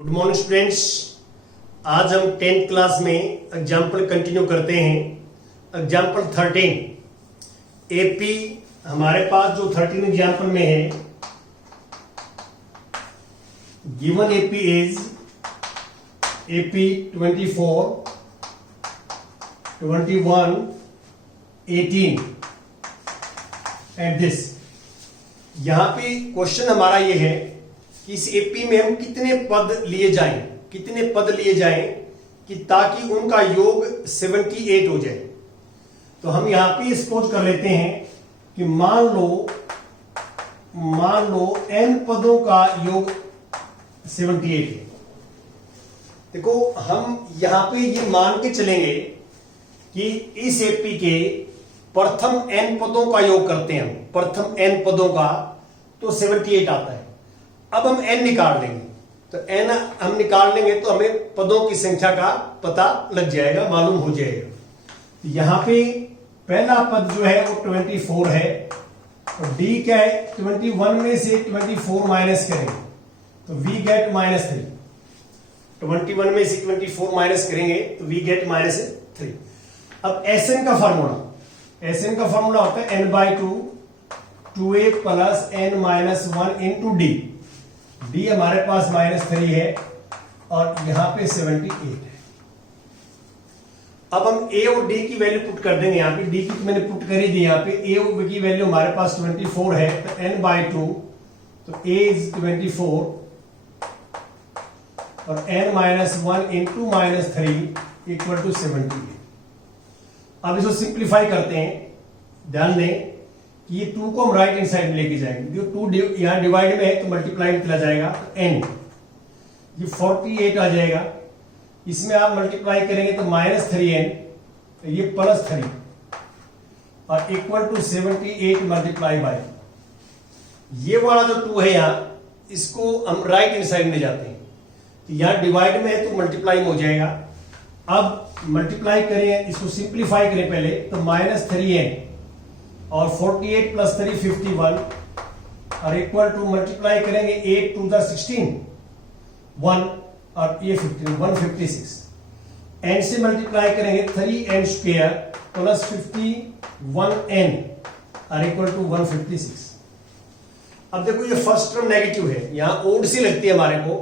Good morning students. आज हम 10th class में एग्जाम्पल कंटिन्यू करते हैं। एग्जाम्पल 13 एपी हमारे पास जो 13 एग्जाम्पल में है, given AP is AP 24, 21, 18 and this. यहां पे क्वेश्चन हमारा ये है कि इस एपी में हम कितने पद लिए जाएं कि ताकि उनका योग 78 हो जाए। तो हम यहां पे सपोज कर लेते हैं कि मान लो n पदों का योग 78 है। देखो हम यहां पे ये मान के चलेंगे कि इस एपी के प्रथम n पदों का योग करते हैं हम, प्रथम n पदों का तो 78 आता है। अब हम n निकाल लेंगे, तो n हम निकाल लेंगे तो हमें पदों की संख्या का पता लग जाएगा, मालूम हो जाएगा। यहां पे पहला पद जो है वो 24 है और d क्या है, 21 में से 24 माइनस करेंगे तो वी गेट -3। 21 में से 24 माइनस करेंगे तो वी गेट -3। अब Sn का फॉर्मूला होता है n/2 2a plus n-1 into D. D हमारे पास -3 है और यहां पे 78 है। अब हम a और d की वैल्यू पुट कर देंगे। यहां पे d की मैंने पुट कर ही दी। यहां पे a की वैल्यू हमारे पास 24 है तो n/2 तो a इज 24 और n-1 इंटू -3 इक्वल टू 78। अब इसको सिंप्लीफाई करते हैं। ध्यान दें कि ये 2 को हम राइट हैंड साइड में लेके जाएंगे। जो 2 यहां डिवाइड में है तो मल्टीप्लाई में चला जाएगा तो n ये 48 आ जाएगा। इसमें आप मल्टीप्लाई करेंगे तो -3n तो ये +3 और इक्वल टू 78 मल्टीप्लाई बाय ये वाला जो 2 है यहां, इसको हम राइट हैंड साइड में जाते हैं तो यहां डिवाइड में है तो मल्टीप्लाई में हो जाएगा। अब मल्टीप्लाई करें, इसको सिंप्लीफाई करें पहले तो -3n और 48 प्लस 3 51 और इक्वल टू मल्टीप्लाई करेंगे 8 टू द 16 1 और ये 15 156। n से मल्टीप्लाई करेंगे 3n स्क्वायर प्लस 51n और इक्वल टू 156। अब देखो ये फर्स्ट टर्म नेगेटिव है, यहां ओड सी लगती है हमारे को।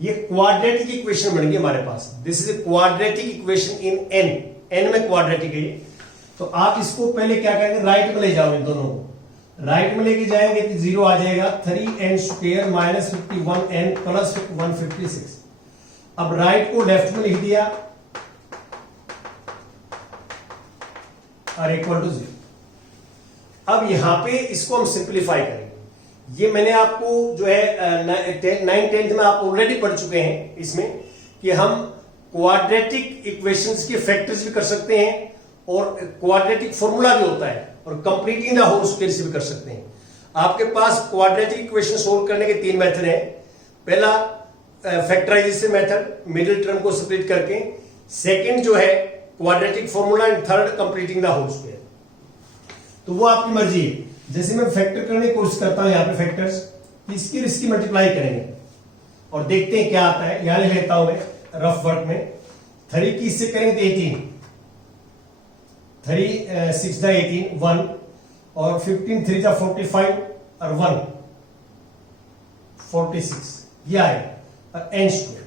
ये क्वाड्रेटिक इक्वेशन बन गई हमारे पास। This is a quadratic equation in n में क्वाड्रेटिक है। तो आप इसको पहले क्या करेंगे, राइट में ले जाओ। इन दोनों को राइट में लेके जाएंगे तो 0 आ जाएगा। 3n square minus 51n plus 156। अब राइट को लेफ्ट में लिख दिया और इक्वल टू 0। अब यहां पे इसको हम सिंप्लीफाई करेंगे। ये मैंने आपको जो है 9th-10th में आप ऑलरेडी पढ़ चुके हैं इसमें कि हम क्वाड्रेटिक इक्वेशंस के फैक्टर्स भी कर सकते हैं और क्वाड्रेटिक फॉर्मूला भी होता है और कंप्लीटिंग द होल स्क्वायर से भी कर सकते हैं। आपके पास क्वाड्रेटिक इक्वेशन सोल्व करने के 3 मेथड हैं। पहला फैक्टराइजेशन मेथड, मिडिल टर्म को स्प्लिट करके। सेकंड जो है quadratic formula and third completing the whole square. तो वो आपकी मर्जी है। जैसे मैं फैक्टर करने की कोशिश करता हूं यहां पे फैक्टर्स, इसकी मल्टीप्लाई करेंगे और देखते हैं क्या आता है। यहां लिख लेता हूं मैं रफ वर्क में। 3 की इससे करेंगे तो 18, 3 6 दा 18 1 और 15 3 दा 45 और 1 46 ये आएगा और n स्क्वायर।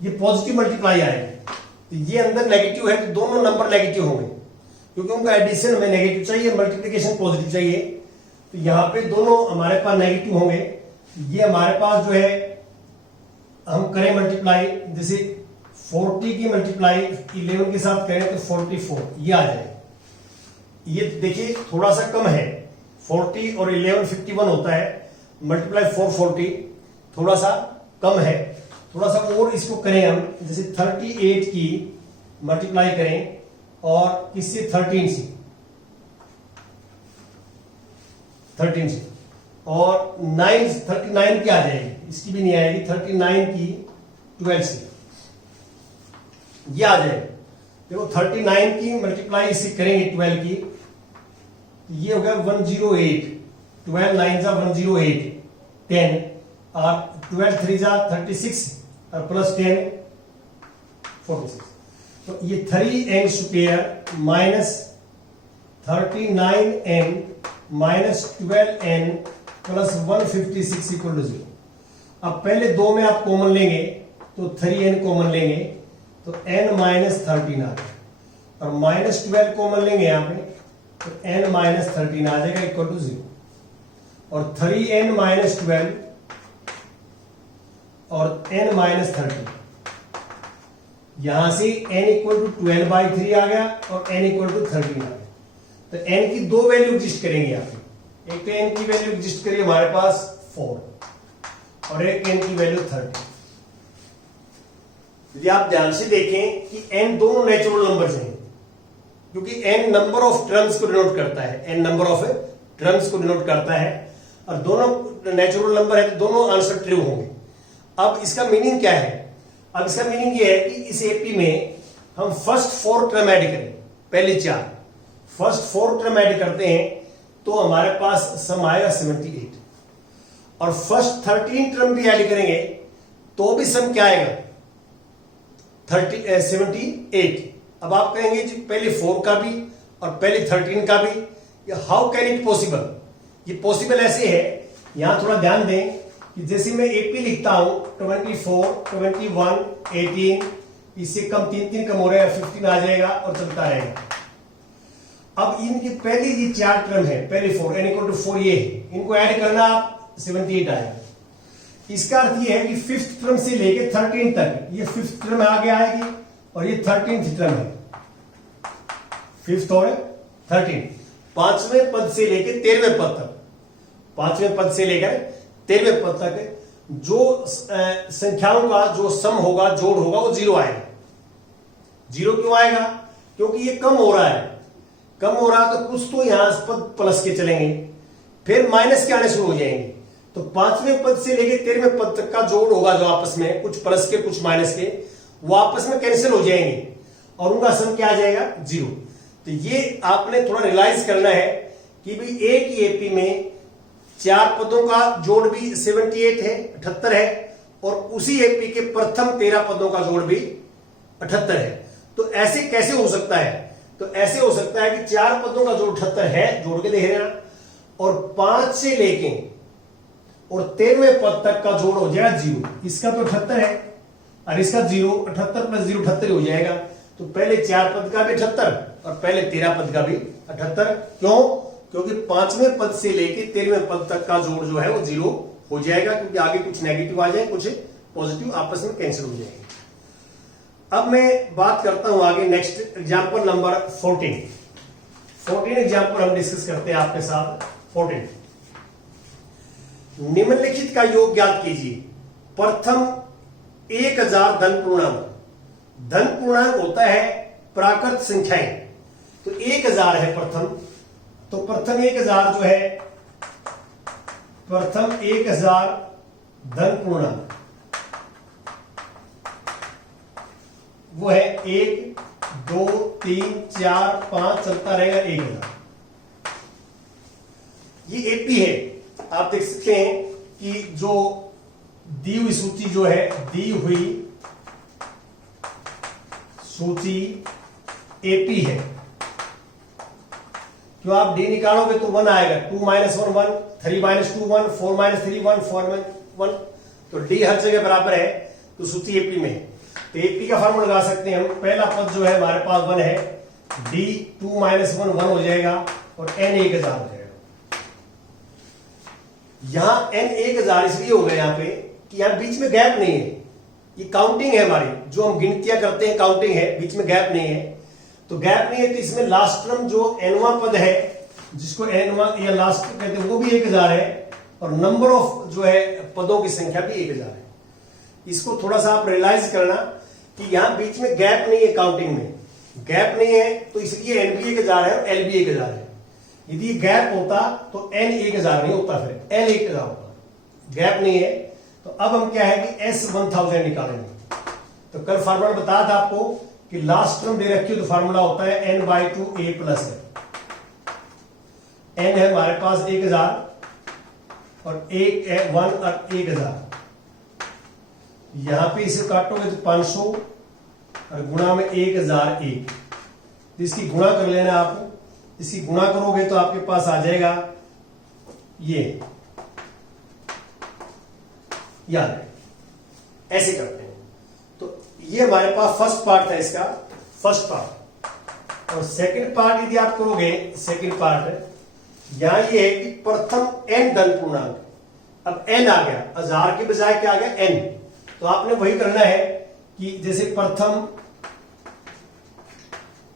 ये पॉजिटिव मल्टीप्लाई आएगा तो ये अंदर नेगेटिव है तो दोनों नंबर नेगेटिव होंगे क्योंकि उनका एडिशन हमें नेगेटिव चाहिए, मल्टीप्लिकेशन पॉजिटिव चाहिए। तो यहां पे दोनों हमारे पास नेगेटिव होंगे। ये हमारे पास जो है हम करें मल्टीप्लाई, जैसे 40 की मल्टीप्लाई 11 के साथ करें तो 44 ये आ जाए। ये देखिए थोड़ा सा कम है, 40 और 11 51 होता है। मल्टीप्लाई 440 थोड़ा सा कम है। थोड़ा सा और इसको करें हम, जैसे 38 की मल्टीप्लाई करें और किससे 13 से और 39 की आ जाएगी, इसकी भी नहीं आएगी। 39 की 12 से ये आ जाएगा। देखो 39 की मल्टीप्लाई इससे करेंगे 12 की, ये हो गया 108। 12 9 108 10 और 12 3 जा 36 और प्लस 10 46। तो ये 3n square minus 39n minus 12n plus 156 equal to 0। अब पहले दो में आप कॉमन लेंगे तो 3n कॉमन लेंगे तो n माइनस 13 आ जाएगा, और माइनस 12 कॉमन लेंगे यहां पे तो n माइनस 13 आ जाएगा इक्वल टू 0। और 3n माइनस 12 और n माइनस 13, यहां से n इक्वल टू 12/3 आ गया और n इक्वल टू 13 आ गया। तो n की दो वैल्यू एग्जिस्ट करेंगे यहां पे, एक तो n की वैल्यू एग्जिस्ट करिए हमारे पास 4 और एक n की वैल्यू 30। यदि आप ध्यान से देखें कि n दोनों नेचुरल नंबर्स हैं, क्योंकि n नंबर ऑफ टर्म्स को डिनोट करता है, n नंबर ऑफ टर्म्स को डिनोट करता है, और दोनों नेचुरल नंबर है तो दोनों आंसर ट्रू होंगे। अब इसका मीनिंग क्या है? अब इसका मीनिंग ये है कि इस एपी में हम फर्स्ट 4 टर्म ऐड करें, पहले 4 फर्स्ट 4 टर्म ऐड करते हैं तो हमारे पास सम आएगा 78, और फर्स्ट 13 टर्म भी ऐड करेंगे तो भी सम क्या आएगा 78। अब आप कहेंगे जी पहले 4 का भी और पहले 13 का भी, हाउ कैन इट पॉसिबल? ये पॉसिबल ऐसे है, यहां थोड़ा ध्यान दें कि जैसे मैं एपी लिखता हूं 24 21 18, इससे कम 3 कम हो रहा है 15 आ जाएगा और चलता रहेगा। अब इनकी पहली ये 4 टर्म है, पहले 4 n इक्वल टू 4 ये है, इनको ऐड करना आप 78 आएगा। इसका अर्थ ये है कि 5th टर्म से लेके 13 तक ये 5th टर्म आगे आएगी और ये 13th टर्म है, 5th और 13 5वें पद से लेके 13वें पद तक, 5वें पद से लेकर 13वें पद तक जो संख्याओं का जो सम होगा, जोड़ होगा, वो 0 आएगा। 0 क्यों आएगा? क्योंकि ये कम हो रहा है, कम हो रहा है तो कुछ तो यहां पद प्लस के चलेंगे, फिर माइनस के आने शुरू हो जाएंगे। तो 5वें पद से लेके 13वें पद तक का जोड़ होगा जो आपस में, कुछ प्लस के कुछ माइनस के, वो आपस में कैंसिल हो जाएंगे और उनका सम क्या आ जाएगा 0। तो ये आपने थोड़ा रियलाइज करना है कि भाई एक ही एपी में 4 पदों का जोड़ भी 78 है, 78 है, और उसी एपी के प्रथम 13 पदों का जोड़ भी 78 है। तो ऐसे कैसे हो सकता है? तो ऐसे हो सकता है कि 4 पदों का जोड़ 78 है, जोड़ के देख रहे हैं, और 5 से लेके और 13वें पद तक का जोड़ हो जाएगा 0। इसका तो 78 है और इसका 0, 78 प्लस 0 78 हो जाएगा। तो पहले 4 पद का भी 78 और पहले 13 पद का भी 78। क्यों? क्योंकि 5वें पद से लेके 13वें पद तक का जोड़ जो है वो 0 हो जाएगा, क्योंकि आगे कुछ नेगेटिव आ जाए, कुछ पॉजिटिव आपस में कैंसिल हो जाएंगे। अब मैं बात करता हूं आगे नेक्स्ट एग्जांपल नंबर 14 एग्जांपल हम डिस्कस करते हैं आपके साथ। 14 निम्नलिखित का योग ज्ञात कीजिए। प्रथम 1000 धन पूर्णांक। धन पूर्णांक होता है प्राकृत संख्याएं, तो 1000 है प्रथम, तो प्रथम 1000 जो है, प्रथम 1000 धन पूर्णांक वो है 1 2 3 4 5 चलता रहेगा 1000। ये एपी है, आप देख सकते हैं कि जो दी हुई सूची जो है, दी हुई सूची एपी है। तो आप डी निकालोगे तो 1 आएगा, 2 - 1 1, 3 - 2 1, 4 - 3 1, 4 - 1, तो डी हर जगह बराबर है, तो सूची एपी में। तो एपी का फॉर्मूला लगा सकते हैं हम। पहला पद जो है हमारे पास 1 है, डी 2 - 1 1 हो जाएगा और n 1000 हो जाएगा। यहां n 1000 इसलिए हो गया यहां पे कि यहां बीच में गैप नहीं है, ये काउंटिंग है हमारी, जो हम गिनतियां करते हैं काउंटिंग है, बीच में गैप नहीं है। तो गैप नहीं है तो इसमें लास्ट टर्म जो nवां पद है, जिसको nवां या लास्ट कहते हैं, वो भी 1000 है, और नंबर ऑफ जो है पदों की संख्या भी 1000 है। इसको थोड़ा सा आप रियलाइज करना कि यहां बीच में गैप नहीं है, काउंटिंग में गैप नहीं है, तो इसलिए n भी 1000 है और l भी 1000 है। यदि गैप होता तो n 1000 नहीं होता, फिर l 1000 होता। गैप नहीं है तो अब हम क्या है कि s 1000 निकालेंगे। तो कल फार्मूला बताया था आपको कि लास्ट टर्म दे रखी हो तो फार्मूला होता है n/2 a प्लस है। n है हमारे पास 1000 और एक 1 और 1000। यहां पे इसे काटोगे तो 500 और गुणा में 1001। तो इसकी गुणा कर लेना आप। इसकी गुणा करोगे तो आपके पास आ जाएगा ये, याद है, ऐसे करते हैं। तो ये हमारे पास फर्स्ट पार्ट था इसका, फर्स्ट पार्ट। और सेकंड पार्ट यदि आप करोगे, सेकंड पार्ट यहां ये है कि प्रथम n धन पूर्णांक। अब n आ गया, 1000 के बजाय क्या आ गया, n। तो आपने वही करना है कि जैसे प्रथम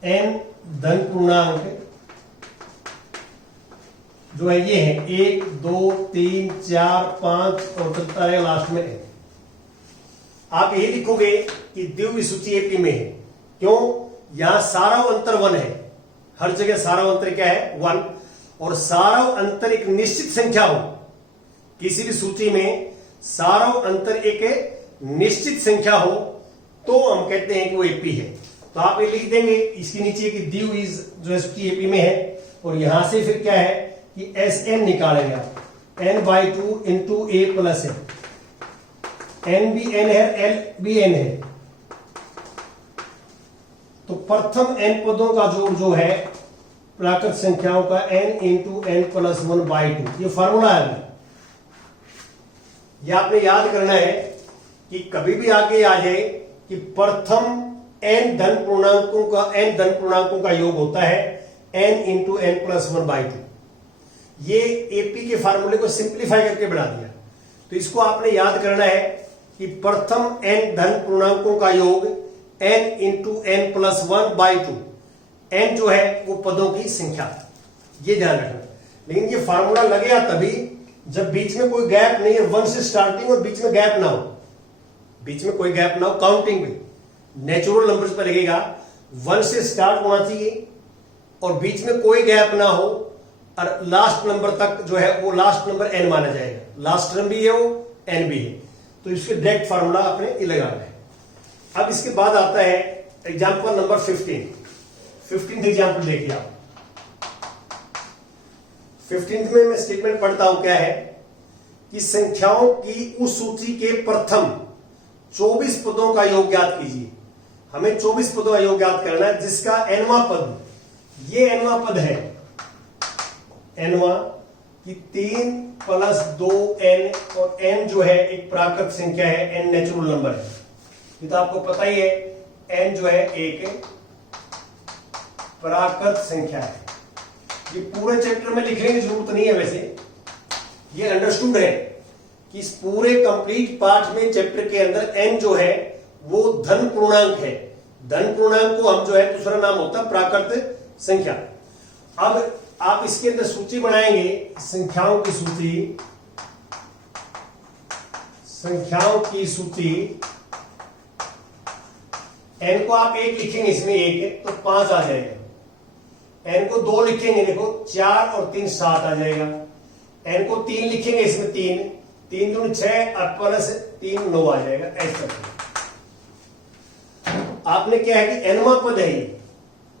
n धन पूर्णांक जो है ये है 1 2 3 4 5 और चलता रहेगा लास्ट में n। आप ये लिखोगे कि द्वितीय सूची एपी में है। क्यों? यहां सारा अंतर 1 है, हर जगह सारा अंतर क्या है, 1। और सारा अंतर एक निश्चित संख्या हो, किसी भी सूची में सारा अंतर एक निश्चित संख्या हो तो हम कहते हैं कि वो एपी है। तो आप ये लिख देंगे इसके नीचे कि द्वितीय जो है सूची एपी में है। और यहां से फिर क्या है कि एस एन निकालेंगे आप, n/2 इंटू ए प्लस एन। एन भी एन है, एल भी एन है। तो प्रथम n पदों का जोड़ जो है प्राकृत संख्याओं का n इंटू एन प्लस 1/2, ये फॉर्मूला है। ये आपने याद करना है कि कभी भी आगे आ जाए कि प्रथम n धन पूर्णांकों का योग होता है n इंटू एन प्लस 1/2। ये एपी के फार्मूले को सिंप्लीफाई करके बना दिया। तो इसको आपने याद करना है कि प्रथम n धन पूर्णांकों का योग n into n plus 1/2। n जो है वो पदों की संख्या, ये ध्यान रखना। लेकिन ये फार्मूला लगेगा तभी जब बीच में कोई गैप नहीं है, 1 से स्टार्टिंग और बीच में गैप ना हो, बीच में कोई गैप ना हो। काउंटिंग में नेचुरल नंबर्स पर लगेगा, 1 से स्टार्ट होना चाहिए और बीच में कोई गैप ना हो और लास्ट नंबर तक जो है वो लास्ट नंबर n माना जाएगा। लास्ट टर्म भी है वो, n भी है। तो इसके डायरेक्ट फार्मूला आपने ये लगाना है। अब इसके बाद आता है एग्जाम्पल नंबर 15 एग्जाम्पल देखिए आप। 15 में मैं स्टेटमेंट पढ़ता हूं, क्या है कि संख्याओं की उस सूची के प्रथम 24 पदों का योग ज्ञात कीजिए। हमें 24 पदों का योग ज्ञात करना है जिसका nवां पद, ये nवां पद है, nवां कि 3 + 2n, और n जो है एक प्राकृत संख्या है, n नेचुरल नंबर है। ये तो आपको पता ही है, n जो है एक प्राकृत संख्या है। ये पूरे चैप्टर में लिखने की जरूरत नहीं है, वैसे ये अंडरस्टूड है कि इस पूरे कंप्लीट पार्ट में चैप्टर के अंदर n जो है वो धन पूर्णांक है। धन पूर्णांक को हम जो है दूसरा नाम होता है प्राकृत संख्या। अब आप इसके अंदर सूची बनाएंगे, संख्याओं की सूची, संख्याओं की सूची। n को आप 1 लिखेंगे, इसमें 1 है तो 5 आ जाएगा। n को 2 लिखेंगे, देखो 4 और 3 7 आ जाएगा। n को 3 लिखेंगे, इसमें 3 3 दूनी 6 और प्लस 3 9 आ जाएगा। ऐसा आपने क्या है कि nवां पद है ये,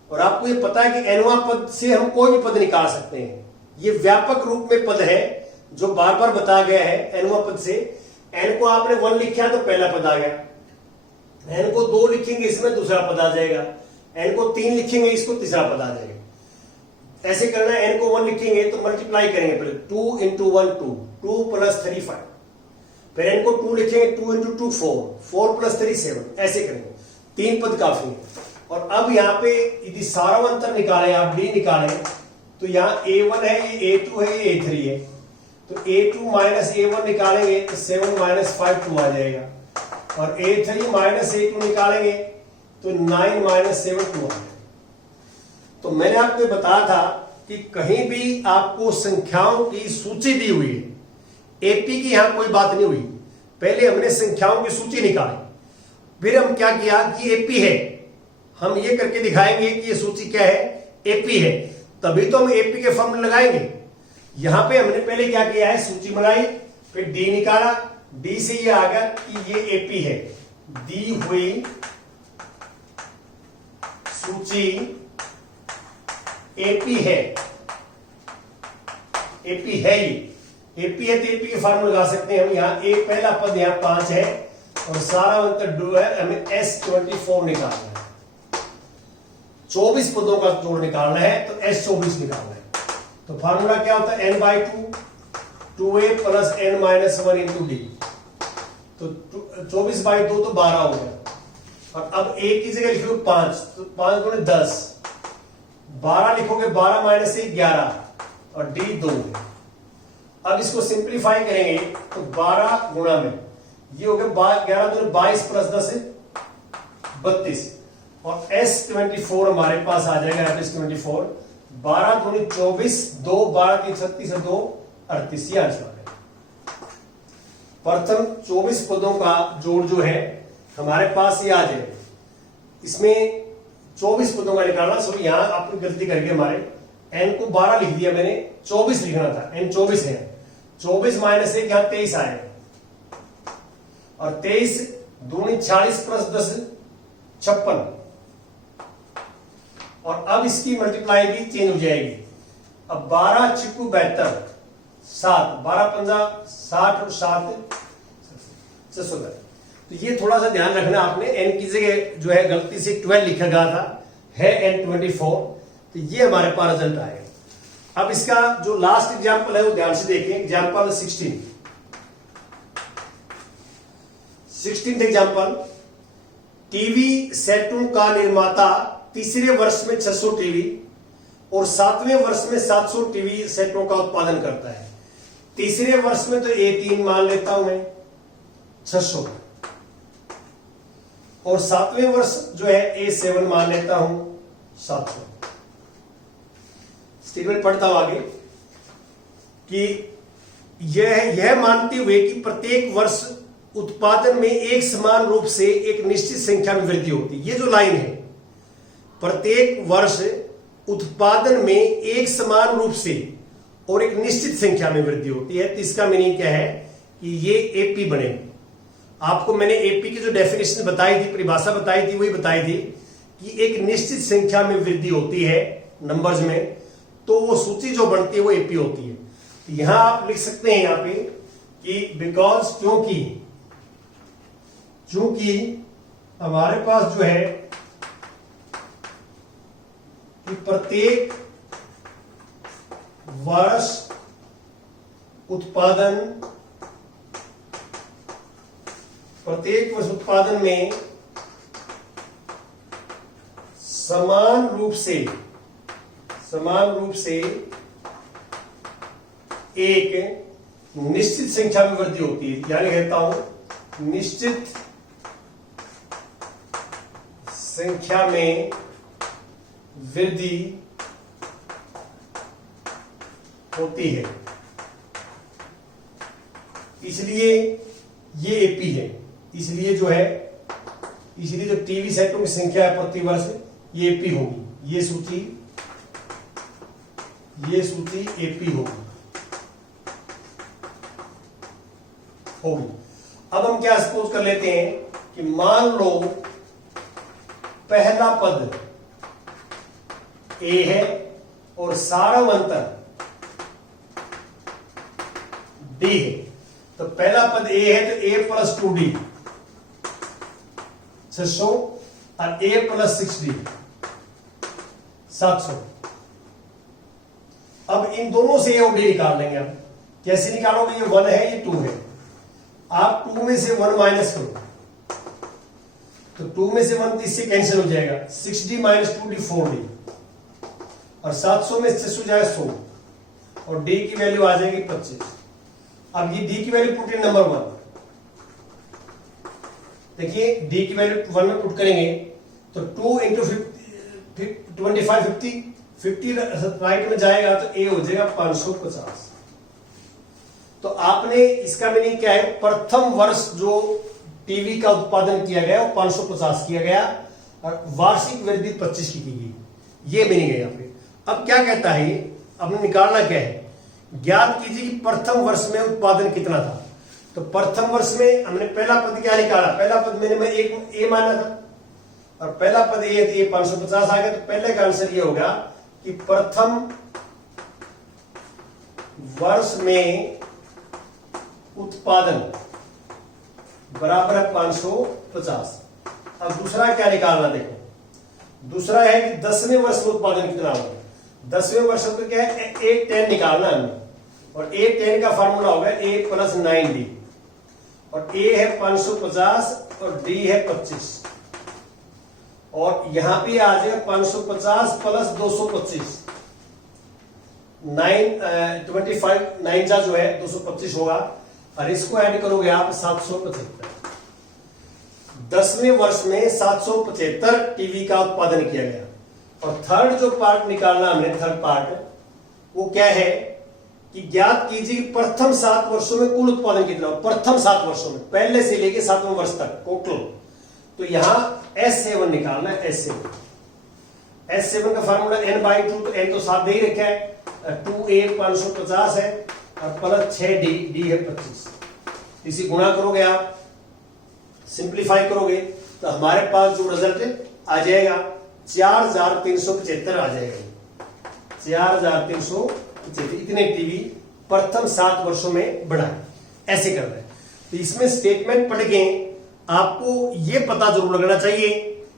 और आपको ये पता है कि nवां पद से हम कोई भी पद निकाल सकते हैं। ये व्यापक रूप में पद है जो बार बार बताया गया है। nवां पद से n को आपने 1 लिखा तो पहला पद आ गया, n को 2 लिखेंगे इसमें दूसरा पद आ जाएगा, n को 3 लिखेंगे इसको तीसरा पद आ जाएगा। ऐसे करना है, n को 1 लिखेंगे तो मल्टीप्लाई करेंगे पहले, 2 इंटू 1 2, 2 + 3 5। फिर n को 2 लिखेंगे, 2 इंटू 2 4, 4 + 3 7। ऐसे करेंगे, 3 पद काफी है। और अब यहाँ पे यदि सारा अंतर निकालें, आप d निकालें, तो यहाँ a1 है, ये a2 है, ये a3 है। तो a2 - a1 निकालेंगे तो 7 - 5 2 आ जाएगा। और a3 - a2 निकालेंगे तो 9 - 7 2 आ जाएगा। तो मैंने आपको बताया था कि कहीं भी आपको संख्याओं की सूची दी हुई है, एपी की यहां कोई बात नहीं हुई। पहले हमने संख्याओं की सूची निकाली, फिर हम क्या किया कि एपी है, हम ये करके दिखाएंगे कि ये सूची क्या है, एपी है, तभी तो हम एपी के फॉर्मूले लगाएंगे। यहां पे हमने पहले क्या किया है, सूची बनाई, फिर डी निकाला, डी से ये आ गया कि ये एपी है। दी हुई सूची एपी है, एपी है ये। एपी है तो एपी के फार्मूला लगा सकते हैं हम। यहाँ ए पहला पद यहाँ 5 है और सारा अंतर 2 है, हमें S24 निकालना है। 24 पदों का जोड़ निकालना है तो S24 निकालना है। तो फार्मूला क्या होता है, n/2 2a plus n-1 into D. तो 24/2 तो 12 हो गया। और अब a की जगह लिखोगे 5, तो 5 गुणे 10, 12 लिखोगे, 12 माइनस 1 11 और d 2 है। अब इसको सिंप्लीफाई करेंगे तो 12 गुणा में ये हो गया 11 दूनी 22 प्लस 10 32 और S24 हमारे पास आ जाएगा। S24 12 दूनी 24, 2 12 की 36 और 2 38, ये आंसर है। प्रथम 24 पदों का जोड़ जो है हमारे पास ये आ जाएगा। इसमें 24 पदों का निकालना, सो यहां आपको गलती करके हमारे n को 12 लिख दिया मैंने, 24 लिखना था, n 24 है। 24 माइनस 1 यहां 23 आएगा और 23 दूनी 40 प्लस 10 56 और अब इसकी मल्टीप्लाई भी चेंज हो जाएगी। अब 12 चिक्कू 72 7 12 पंजा 60 और 7 700। तो ये थोड़ा सा ध्यान रखना आपने, n की जगह जो है गलती से 12 लिखा गया था, है n24। तो ये हमारे पास रिजल्ट आएगा। अब इसका जो लास्ट एग्जांपल है वो ध्यान से देखें, एग्जांपल 16th एग्जांपल। टीवी सेटों का निर्माता तीसरे वर्ष में 600 टीवी और 7वें वर्ष में 700 टीवी सेटों का उत्पादन करता है। तीसरे वर्ष में तो A3 मान लेता हूं मैं 600 और 7वें वर्ष जो है A7 मान लेता हूं 700। स्टेटमेंट पढ़ता हूं आगे कि यह मानते हुए कि प्रत्येक वर्ष उत्पादन में एक समान रूप से एक निश्चित संख्या में वृद्धि होती है। ये जो लाइन है, प्रत्येक वर्ष उत्पादन में एक समान रूप से और एक निश्चित संख्या में वृद्धि होती है, तो इसका मीनिंग क्या है कि ये एपी बने। आपको मैंने एपी की जो डेफिनेशन बताई थी, परिभाषा बताई थी, वही बताई थी कि एक निश्चित संख्या में वृद्धि होती है नंबर्स में, तो वो सूची जो बनती है वो एपी होती है। तो यहां आप लिख सकते हैं यहां पे कि बिकॉज क्योंकि हमारे पास जो है कि प्रत्येक वर्ष उत्पादन में समान रूप से एक निश्चित संख्या में वृद्धि होती है। यानी कहता हूं निश्चित संख्या में वृद्धि होती है, इसलिए ये एपी है। इसलिए जो टीवी सेटों की संख्या है प्रति वर्ष ये एपी होगी। ये सूची एपी होगी। अब हम क्या सपोज कर लेते हैं कि मान लो पहला पद ए है और सारांतर डी है। तो पहला पद ए है तो a प्लस 2d 600 और a प्लस 6d 700। अब इन दोनों से a और d निकाल लेंगे। अब कैसे निकालोगे, ये 1 है ये 2 है, आप 2 में से 1 माइनस करो तो 2 में से 1 इससे कैंसिल हो जाएगा। 6d माइनस 2d 4d और 700 में 600 जाएगा 100 और d की वैल्यू आ जाएगी 25। अब ये d की वैल्यू पुट इन नंबर 1। देखिए d की वैल्यू 1 में पुट करेंगे तो 2 इंटू 25 50 राइट में जाएगा तो a हो जाएगा 550। तो आपने इसका मीनिंग क्या है, प्रथम वर्ष जो टीवी का उत्पादन किया गया वो 550 किया गया और वार्षिक वृद्धि 25 की गई। ये मीनिंग है यहाँ पे। अब क्या कहता है ये, अब निकालना क्या है, ज्ञात कीजिए कि प्रथम वर्ष में उत्पादन कितना था। तो प्रथम वर्ष में हमने पहला पद क्या निकाला, पहला पद मैं एक ए माना था और पहला पद ए है तो 550 आ गया। तो पहले का आंसर ये होगा कि प्रथम वर्ष में उत्पादन बराबर है 550। अब दूसरा क्या निकालना, देखो दूसरा है कि 10वें वर्ष में उत्पादन कितना होगा। 10वें वर्ष में क्या है, एक 10 निकालना है हमें, और एक 10 का फार्मूला होगा a + 9d, और a है 550 और d है 25, और यहां पे आ जाएगा 550 + 225, 25 9 जा जो है 225 होगा, और इसको ऐड करोगे आप 775। 10वें वर्ष में 775 टीवी का उत्पादन किया गया। और थर्ड जो पार्ट निकालना हमने, थर्ड पार्ट वो क्या है कि ज्ञात कीजिए कि प्रथम 7 वर्षों में कुल उत्पादन कितना हो। प्रथम 7 वर्षों में, पहले से लेके 7वें वर्ष तक टोटल। तो यहां S7 निकालना है, S7 का फार्मूला n/2, तो n तो 7 दे ही रखा है, 2a 550 है और प्लस 6d, d है 25। इसी गुणा करोगे आप, सिंप्लीफाई करोगे तो हमारे पास जो रिजल्ट आ जाएगा 4375 आ जाएगा। 4375 इतने टीवी प्रथम 7 वर्षों में बढ़ा है। ऐसे कर रहे हैं। तो इसमें स्टेटमेंट पढ़ के आपको यह पता जरूर लगना चाहिए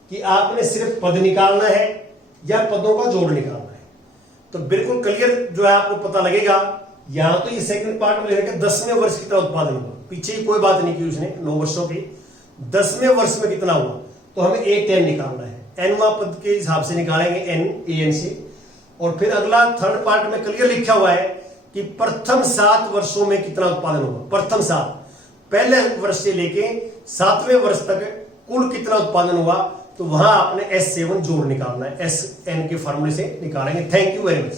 कि आपने सिर्फ पद निकालना है या पदों का जोड़ निकालना है। तो बिल्कुल क्लियर जो है आपको पता लगेगा। यहां तो ये सेकंड पार्ट में लिखा 10वें वर्ष कितना उत्पादन हुआ, पीछे ही कोई बात नहीं की उसने 9 वर्षों की। 10वें वर्ष में कितना हुआ, तो हमें एक 10 निकालना है, nवां पद के हिसाब से निकालेंगे n से। और फिर अगला थर्ड पार्ट में क्लियर लिखा हुआ है कि प्रथम 7 वर्षों में कितना उत्पादन हुआ। प्रथम 7, पहले वर्ष से लेके 7वें वर्ष तक कुल कितना उत्पादन हुआ, तो वहां आपने S7 जोड़ निकालना है, SN के फॉर्मूले से निकालेंगे। Thank you very much.